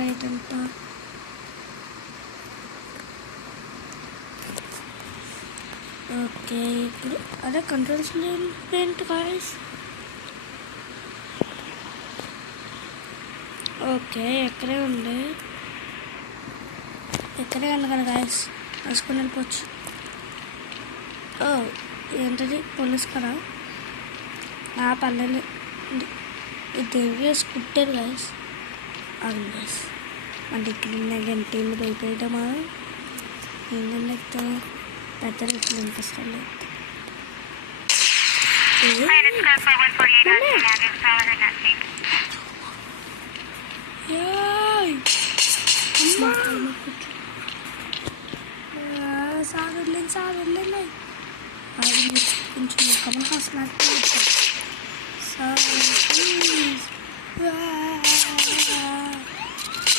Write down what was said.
Light అంతా okay. ఇప్పుడు అదే కంట్రోల్స్ ఏంటి గాయస్? ఓకే, ఎక్కడే ఉంది కదా గాయస్, వేసుకొని వెళ్ళిపోవచ్చు. ఓ ఏంటది, పోలీస్ కదా? పల్లెలు ఇది వేసుకుంటారు గాయస్. అవును గాయస్, అంటే ఇక్కడ గంటలు బయటమా ఏంటంటే పెద్ద రేట్లు వినిపిస్తుంది. సాగర్లేదు కొంచెం కమల్ హాసన్